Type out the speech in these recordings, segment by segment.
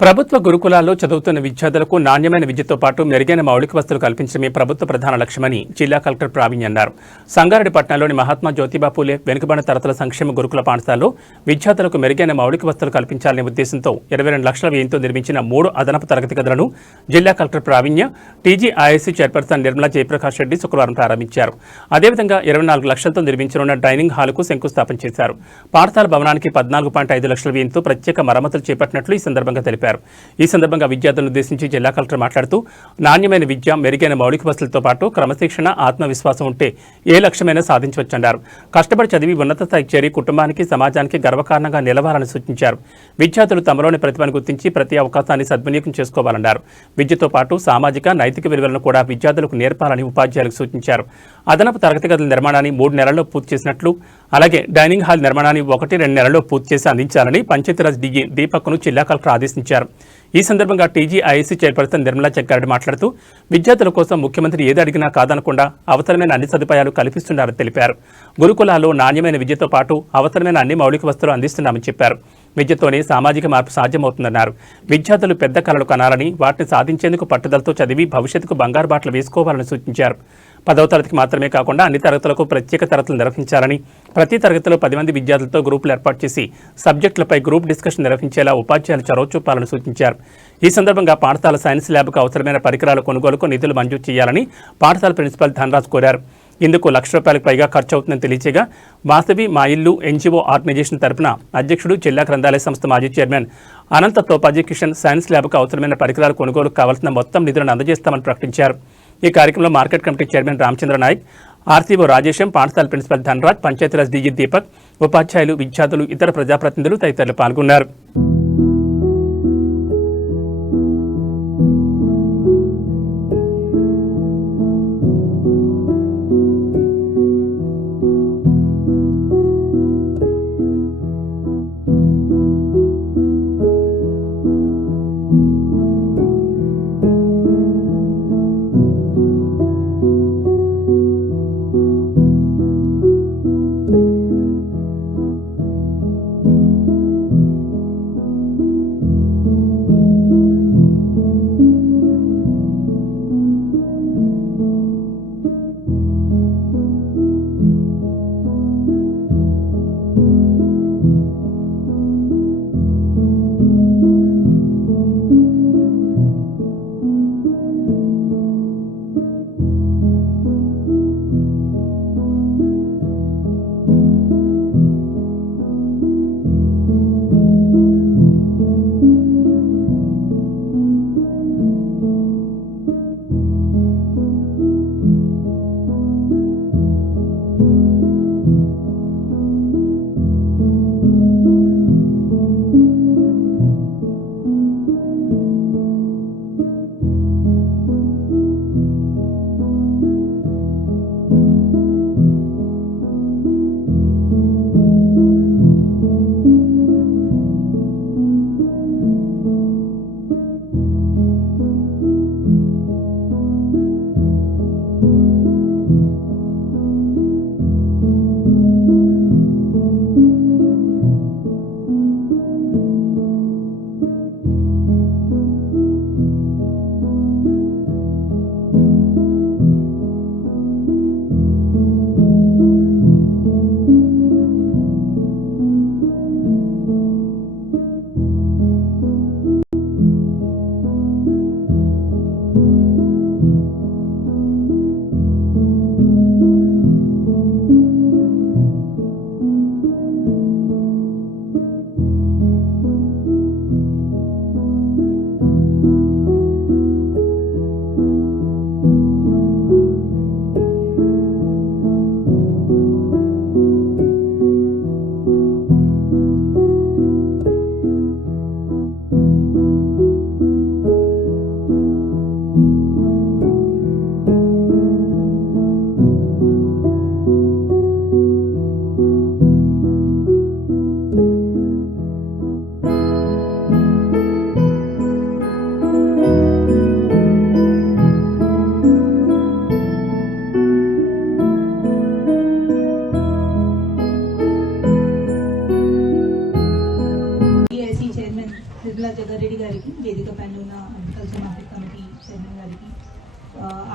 ప్రభుత్వ గురుకులాల్లో చదువుతున్న విద్యార్థులకు నాణ్యమైన విద్యతో పాటు మెరుగైన మౌలిక వసతులు కల్పించడమే ప్రభుత్వ ప్రధాన లక్ష్యమని జిల్లా కలెక్టర్ ప్రావీణ్య అన్నారు. సంగారెడ్డి పట్టణంలోని మహాత్మా జ్యోతిబా పూలే వెనుకబడిన తరగతుల సంక్షేమ గురుకుల పాఠశాలలో విద్యార్థులకు మెరుగైన మౌలిక వసతులు కల్పించాలనే ఉద్దేశంతో 22 లక్షల వ్యయంతో నిర్మించిన 3 అదనపు తరగతి గదులను జిల్లా కలెక్టర్ ప్రావీణ్య టీజీఐఐసీ చైర్పర్సన్ నిర్మలా జయప్రకాష్ రెడ్డి శుక్రవారం ప్రారంభించారు. అదేవిధంగా 24 లక్షలతో నిర్మించనున్న డైనింగ్ హాలుకు శంకుస్థాపన చేశారు. పాఠశాల భవనానికి 14.5 లక్షల వ్యయంతో ప్రత్యేక మరమ్మతులు చేపట్టినట్లు ఈ సందర్భంగా తెలిపారు. ఈ సందర్భంగా విద్యార్థులను ఉద్దేశించి జిల్లా కలెక్టర్ మాట్లాడుతూ నాణ్యమైన విద్య, మెరుగైన మౌలిక వసతులతో పాటు క్రమశిక్షణ, ఆత్మవిశ్వాసం ఉంటే ఏ లక్ష్యమైనా సాధించవచ్చన్నారు. కష్టపడి చదివి ఉన్నత స్థాయికి చేరి కుటుంబానికి, సమాజానికి గర్వకారణంగా నిలవాలని సూచించారు. విద్యార్థులు తమలోని ప్రతిభను గుర్తించి ప్రతి అవకాశాన్ని సద్వినియోగం చేసుకోవాలన్నారు. విద్యతో పాటు సామాజిక, నైతిక విలువలను కూడా విద్యార్థులకు నేర్పాలని ఉపాధ్యాయులకు సూచించారు. అదనపు తరగతి గదుల నిర్మాణాన్ని 3 నెలల్లో పూర్తి చేసినట్లు, అలాగే డైనింగ్ హాల్ నిర్మాణాన్ని 1-2 నెలల్లో పూర్తి చేసి అందించాలని పంచాయతీరాజ్ డీఈ దీపక్ను జిల్లా కలెక్టర్ ఆదేశించారు. ఈ సందర్భంగా టీజీఐఐసీ చైర్పర్సన్ నిర్మలా జగ్గారెడ్డి మాట్లాడుతూ విద్యార్థుల కోసం ముఖ్యమంత్రి ఏది అడిగినా కాదనకుండా అవసరమైన అన్ని సదుపాయాలు కల్పిస్తున్నారని తెలిపారు. గురుకులాల్లో నాణ్యమైన విద్యతో పాటు అవసరమైన అన్ని మౌలిక వసతులు అందిస్తున్నామని చెప్పారు. విద్యతోనే సామాజిక మార్పు సాధ్యమవుతుందన్నారు. విద్యార్థులు పెద్ద కలలు కనాలని, వాటిని సాధించేందుకు పట్టుదలతో చదివి భవిష్యత్తుకు బంగారు బాటలు వేసుకోవాలని సూచించారు. 10వ తరగతికి మాత్రమే కాకుండా అన్ని తరగతులకు ప్రత్యేక తరగతులు నిర్వహించాలని, ప్రతి తరగతిలో 10 మంది విద్యార్థులతో గ్రూపులు ఏర్పాటు చేసి సబ్జెక్టులపై గ్రూప్ డిస్కషన్ నిర్వహించేలా ఉపాధ్యాయులు చొరవ చూపాలని సూచించారు. ఈ సందర్భంగా పాఠశాల సైన్స్ ల్యాబ్కు అవసరమైన పరికరాల కొనుగోలుకు నిధులు మంజూరు చేయాలని పాఠశాల ప్రిన్సిపల్ ధనరాజ్ కోరారు. ఇందుకు ₹1,00,000 పైగా ఖర్చు అవుతుందని తెలియచేయగా, వాసవి మా ఇల్లు ఎన్జీఓ ఆర్గనైజేషన్ తరపున అధ్యక్షుడు, జిల్లా గ్రంథాలయ సంస్థ మాజీ చైర్మన్ అనంత తోపాజీ కిషన్ సైన్స్ ల్యాబ్కు అవసరమైన పరికరాల కొనుగోలుకు కావాల్సిన మొత్తం నిధులను అందజేస్తామని ప్రకటించారు. ఈ కార్యక్రమంలో market committee chairman Ramachandra Naik, RCO Rajesham, పాఠశాల ప్రిన్సిపల్ ధనరాజ్, పంచాయతీరాజ్ డీజీ దీపక్, ఉపాధ్యాయులు, విద్యార్థులు, ఇతర ప్రజాప్రతినిధులు తదితరులు పాల్గొన్నారు.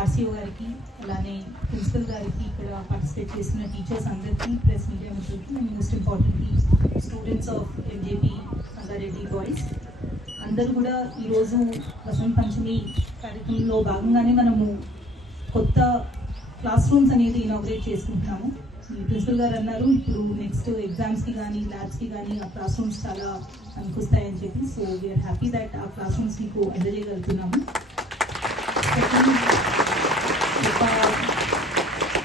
ఆర్సీఓ గారికి, అలానే ప్రిన్సిపల్ గారికి, ఇక్కడ పార్టిసిపేట్ చేస్తున్న టీచర్స్ అందరికీ, ప్రెస్ మీడియా మిత్రులకి, and most importantly students of MJP Sangareddy boys అందరూ కూడా ఈరోజు వసంత పంచమి కార్యక్రమంలో భాగంగానే మనము కొత్త క్లాస్ రూమ్స్ అనేది ఇనాగ్రేట్ చేసుకుంటున్నాము. ప్రిన్సిపల్ గారు అన్నారు ఇప్పుడు నెక్స్ట్ ఎగ్జామ్స్కి కానీ ల్యాబ్స్కి కానీ ఆ క్లాస్ రూమ్స్ చాలా అనిపిస్తాయని చెప్పి. సో వీఆర్ హ్యాపీ దట్ ఆ క్లాస్ రూమ్స్ మీకు అందజేయగలుగుతున్నాము. ఒక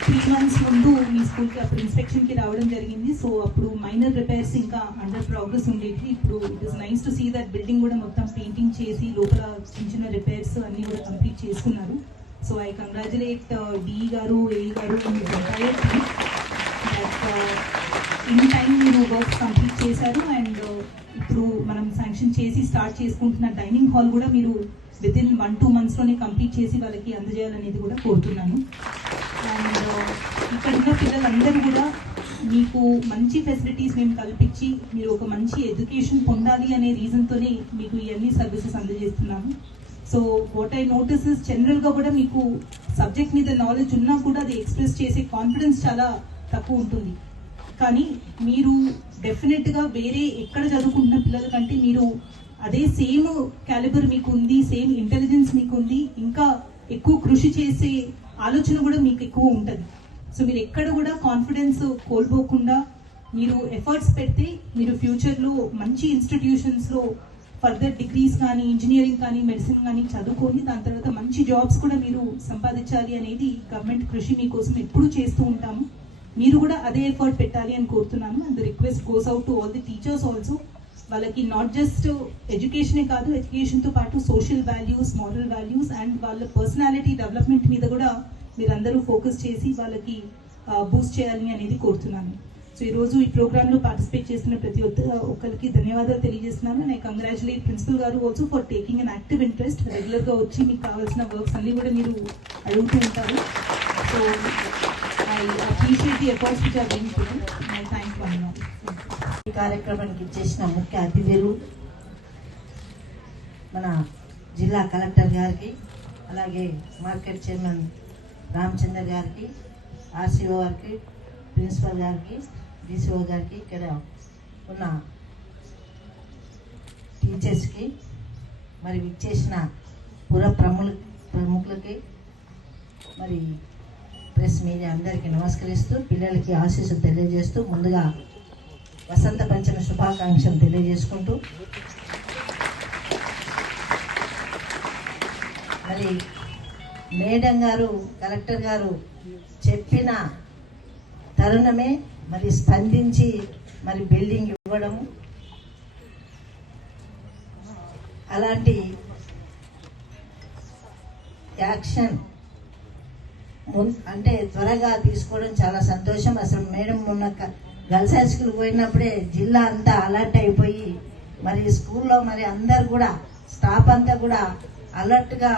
3 months ముందు మీ స్కూల్కి అప్పుడు ఇన్స్పెక్షన్కి రావడం జరిగింది. సో అప్పుడు మైనర్ రిపేర్స్ ఇంకా అండర్ ప్రోగ్రెస్ ఉండేవి. ఇప్పుడు it is nice to see that building కూడా మొత్తం పెయింటింగ్ చేసి లోపల చిన్న చిన్న రిపేర్స్ అన్నీ కూడా కంప్లీట్ చేసుకున్నారు. సో ఐ కంగ్రాచులేట్ డిఈ గారు, ఏఈ గారు ఇన్ టైం మీరు వర్క్ కంప్లీట్ చేశారు. అండ్ ఇప్పుడు మనం శాంక్షన్ చేసి స్టార్ట్ చేసుకుంటున్న డైనింగ్ హాల్ కూడా మీరు వితిన్ 1-2 monthsలోనే కంప్లీట్ చేసి వాళ్ళకి అందజేయాలనేది కూడా కోరుతున్నాను. అండ్ ఇక్కడ ఉన్న పిల్లలందరూ కూడా మీకు మంచి ఫెసిలిటీస్ మేము కల్పించి మీరు ఒక మంచి ఎడ్యుకేషన్ పొందాలి అనే రీజన్తోనే మీకు ఇవన్నీ సర్వీసెస్ అందజేస్తున్నాము. So what I notice is జనరల్గా కూడా మీకు సబ్జెక్ట్ మీద నాలెడ్జ్ ఉన్నా కూడా అది ఎక్స్ప్రెస్ చేసే కాన్ఫిడెన్స్ చాలా తక్కువ ఉంటుంది. కానీ మీరు డెఫినెట్గా వేరే ఎక్కడ చదువుకుంటున్న పిల్లల కంటే మీరు అదే సేమ్ క్యాలిబర్ మీకు ఉంది, సేమ్ ఇంటెలిజెన్స్ మీకు ఉంది, ఇంకా ఎక్కువ కృషి చేసే ఆలోచన కూడా మీకు ఎక్కువ ఉంటుంది. సో మీరు ఎక్కడ కూడా కాన్ఫిడెన్స్ కోల్పోకుండా మీరు ఎఫర్ట్స్ పెడితే మీరు ఫ్యూచర్లో మంచి ఇన్స్టిట్యూషన్స్లో ఫర్దర్ డిగ్రీస్ కానీ, ఇంజనీరింగ్ కానీ, మెడిసిన్ కానీ చదువుకొని దాని తర్వాత మంచి జాబ్స్ కూడా మీరు సంపాదించాలి అనేది గవర్నమెంట్ కృషి మీకోసం ఎప్పుడూ చేస్తూ ఉంటాము. మీరు కూడా అదే ఎఫర్ట్ పెట్టాలి అని కోరుతున్నాను. And the request goes out to all the teachers also. వాళ్ళకి నాట్ జస్ట్ ఎడ్యుకేషనే కాదు, ఎడ్యుకేషన్తో పాటు social values, moral values and వాళ్ళ పర్సనాలిటీ డెవలప్మెంట్ మీద కూడా మీరందరూ ఫోకస్ చేసి వాళ్ళకి బూస్ట్ చేయాలి అనేది కోరుతున్నాను. సో ఈరోజు ఈ ప్రోగ్రాంలో పార్టిసిపేట్ చేస్తున్న ప్రతి ఒక్కరికి ధన్యవాదాలు తెలియజేస్తున్నాను. అండ్ ఐ కంగ్రాచులేట్ ప్రిన్సిపల్ గారు also for taking an active interest. రెగ్యులర్గా వచ్చి మీకు కావాల్సిన వర్క్స్ అన్ని కూడా మీరు అడుగుతూ ఉంటారు. So I appreciate the efforts which are being put in. I thank one and all. ఈ కార్యక్రమానికి ఇచ్చేసిన ముఖ్య అతిథులు మన జిల్లా కలెక్టర్ గారికి, అలాగే మార్కెట్ చైర్మన్ రామచంద్ర గారికి, ఆర్సీఓ గారికి, ప్రిన్సిపల్ గారికి, డిసిఓ గారికి, ఇక్కడ ఉన్న టీచర్స్కి, మరి ఇచ్చేసిన ప్రముఖులకి, మరి ప్రెస్ మీడియా అందరికీ నమస్కరిస్తూ పిల్లలకి ఆశీస్సులు తెలియజేస్తూ ముందుగా వసంత పంచమి శుభాకాంక్షలు తెలియజేసుకుంటూ, మరి మేడం గారు, కలెక్టర్ గారు చెప్పిన తరుణమే మరి స్పందించి మరి బిల్డింగ్ ఇవ్వడం, అలాంటి యాక్షన్ అంటే త్వరగా తీసుకోవడం చాలా సంతోషం. అసలు మేడం మొన్న గర్ల్స్ హై స్కూల్కి పోయినప్పుడే జిల్లా అంతా అలర్ట్ అయిపోయి మరి స్కూల్లో మరి అందరు కూడా స్టాఫ్ అంతా కూడా అలర్ట్గా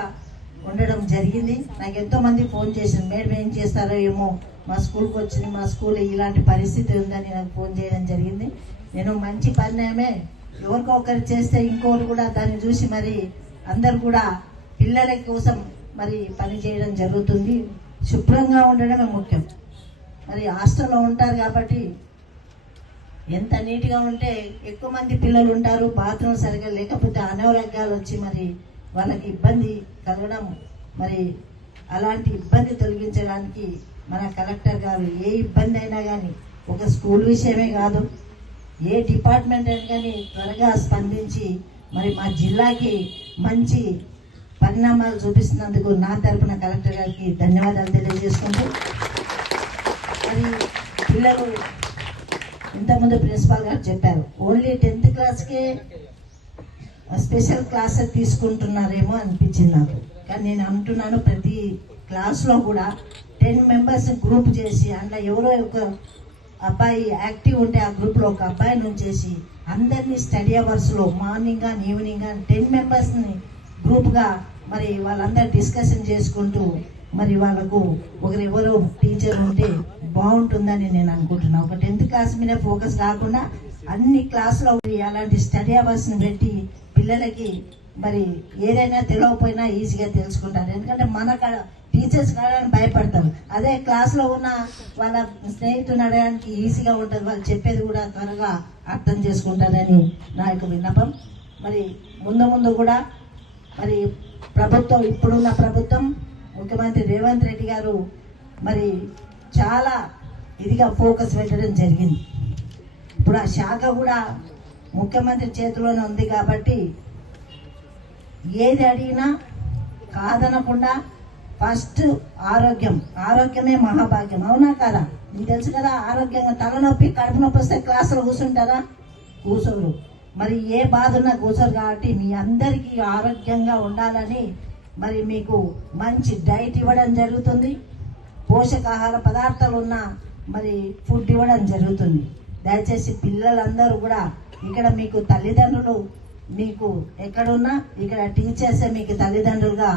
ఉండడం జరిగింది. నాకు ఎంతో మంది ఫోన్ చేసింది, మేడం ఏం చేస్తారో ఏమో, మా స్కూల్కి వచ్చింది, మా స్కూల్ ఇలాంటి పరిస్థితి ఉందని నాకు ఫోన్ చేయడం జరిగింది. నేను మంచి పరిణామే, ఎవరికో ఒకరు చేస్తే ఇంకొకరు కూడా దాన్ని చూసి మరి అందరు కూడా పిల్లల కోసం మరి పని చేయడం జరుగుతుంది. శుభ్రంగా ఉండడమే ముఖ్యం. మరి హాస్టల్లో ఉంటారు కాబట్టి ఎంత నీట్గా ఉంటే ఎక్కువ మంది పిల్లలు ఉంటారు, బాత్రూమ్ సరిగా లేకపోతే అనారోగ్యాలు వచ్చి మరి వాళ్ళకి ఇబ్బంది కలగడం, మరి అలాంటి ఇబ్బంది తొలగించడానికి మన కలెక్టర్ గారు ఏ ఇబ్బంది అయినా కానీ ఒక స్కూల్ విషయమే కాదు, ఏ డిపార్ట్మెంట్ అయినా కానీ త్వరగా స్పందించి మరి మా జిల్లాకి మంచి పరిణామాలు చూపిస్తున్నందుకు నా తరపున కలెక్టర్ గారికి ధన్యవాదాలు తెలియజేసుకుంటూ, మరి పిల్లలు ఇంతకుముందు ప్రిన్సిపాల్ గారు చెప్పారు ఓన్లీ 10th క్లాస్కే స్పెషల్ క్లాస్ తీసుకుంటున్నారేమో అనిపించింది నాకు. కానీ నేను అంటున్నాను ప్రతి క్లాస్లో కూడా 10 members గ్రూప్ చేసి అందులో ఎవరో ఒక అబ్బాయి యాక్టివ్ ఉంటే ఆ గ్రూప్లో ఒక అబ్బాయిని ఉంచేసి అందరినీ స్టడీ అవర్స్లో మార్నింగ్ కానీ ఈవినింగ్ కానీ 10 members గ్రూప్గా మరి వాళ్ళందరూ డిస్కషన్ చేసుకుంటూ మరి వాళ్ళకు ఒకరెవరో టీచర్ ఉంటే బాగుంటుందని నేను అనుకుంటున్నాను. ఒక 10th క్లాస్ మీద ఫోకస్ కాకుండా అన్ని క్లాసులో అలాంటి స్టడీ అవర్స్ని పెట్టి పిల్లలకి మరి ఏదైనా తెలియకపోయినా ఈజీగా తెలుసుకుంటారు. ఎందుకంటే మన టీచర్స్ కాడని భయపడతారు. అదే క్లాస్లో ఉన్న వాళ్ళ స్నేహితుని అడగడానికి ఈజీగా ఉంటుంది, వాళ్ళు చెప్పేది కూడా త్వరగా అర్థం చేసుకుంటారని నా యొక్క విన్నపం. మరి ముందు ముందు కూడా మరి ప్రభుత్వం, ఇప్పుడున్న ప్రభుత్వం, ముఖ్యమంత్రి రేవంత్ రెడ్డి గారు మరి చాలా ఇదిగా ఫోకస్ పెట్టడం జరిగింది. ఇప్పుడు ఆ శాఖ కూడా ముఖ్యమంత్రి చేతిలోనే ఉంది కాబట్టి ఏది అడిగినా కాదనకుండా ఫస్ట్ ఆరోగ్యమే మహాభాగ్యం. అవునా కదా? మీకు తెలుసు కదా, ఆరోగ్యంగా తలనొప్పి కడుపు నొప్పి వస్తే క్లాసులో కూర్చుంటారా? కూర్చోరు. మరి ఏ బాధ ఉన్నా కూర్చోరు. కాబట్టి మీ అందరికీ ఆరోగ్యంగా ఉండాలని మరి మీకు మంచి డైట్ ఇవ్వడం జరుగుతుంది, పోషకాహార పదార్థాలు ఉన్న మరి ఫుడ్ ఇవ్వడం జరుగుతుంది. దయచేసి పిల్లలందరూ కూడా ఇక్కడ మీకు తల్లిదండ్రులు, మీకు ఎక్కడున్నా ఇక్కడ టీచర్సే మీకు తల్లిదండ్రులుగా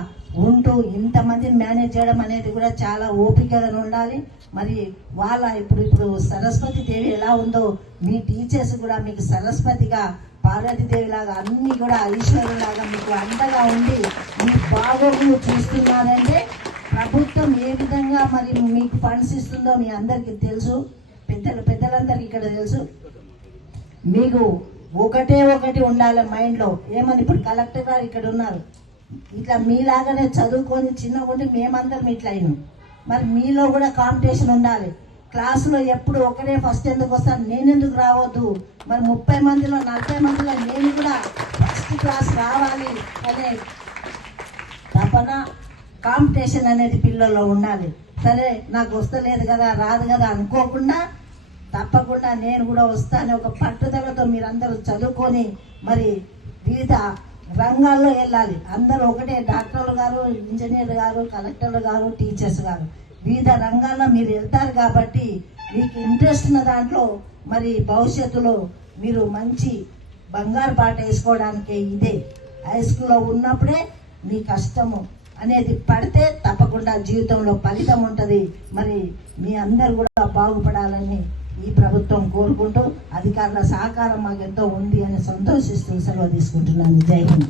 ఉంటూ ఇంతమందిని మేనేజ్ చేయడం అనేది కూడా చాలా ఓపికగా ఉండాలి. మరి వాళ్ళ ఇప్పుడు సరస్వతి దేవి ఎలా ఉందో మీ టీచర్స్ కూడా మీకు సరస్వతిగా, పార్వతీదేవి లాగా అన్ని కూడా ఈశ్వరులాగా మీకు అండగా ఉండి మీ బాగోగులు చూస్తున్నారంటే ప్రభుత్వం ఏ విధంగా మరి మీకు ఫండ్స్ ఇస్తుందో మీ అందరికీ తెలుసు, పెద్దలందరికీ ఇక్కడ తెలుసు. మీకు ఒకటి ఉండాలి మైండ్లో. ఏమని ఇప్పుడు కలెక్టర్ గారు ఇక్కడ ఉన్నారు, ఇట్లా మీలాగానే చదువుకొని చిన్నగా ఉండి మేమందరం ఇట్లా అయినాం. మరి మీలో కూడా కాంపిటీషన్ ఉండాలి. క్లాసులో ఎప్పుడు ఒకటే ఫస్ట్ ఎందుకు వస్తాను, నేను ఎందుకు రావద్దు, మరి 30 మందిలో 40 మందిలో నేను కూడా ఫస్ట్ క్లాస్ రావాలి అనే తపన, కాంపిటీషన్ అనేది పిల్లల్లో ఉండాలి. సరే నాకు వస్తలేదు కదా, రాదు కదా అనుకోకుండా తప్పకుండా నేను కూడా వస్తాను ఒక పట్టుదలతో మీరందరూ చదువుకొని మరి వివిధ రంగాల్లో వెళ్ళాలి. అందరూ ఒకటే, డాక్టర్లు గారు, ఇంజనీర్ గారు, కలెక్టర్లు గారు, టీచర్స్ గారు, వివిధ రంగాల్లో మీరు వెళ్తారు కాబట్టి మీకు ఇంట్రెస్ట్ ఉన్న దాంట్లో మరి భవిష్యత్తులో మీరు మంచి బంగారు పాట వేసుకోవడానికి ఇదే. హై స్కూల్లో ఉన్నప్పుడే మీ కష్టము అనేది పడితే తప్పకుండా జీవితంలో ఫలితం ఉంటుంది. మరి మీ అందరు కూడా బాగుపడాలని ఈ ప్రభుత్వం కోరుకుంటూ అధికారుల సహకారం మాకు ఎంతో ఉంది అని సంతోషిస్తూ సెలవు తీసుకుంటున్నాను. జై హింద్.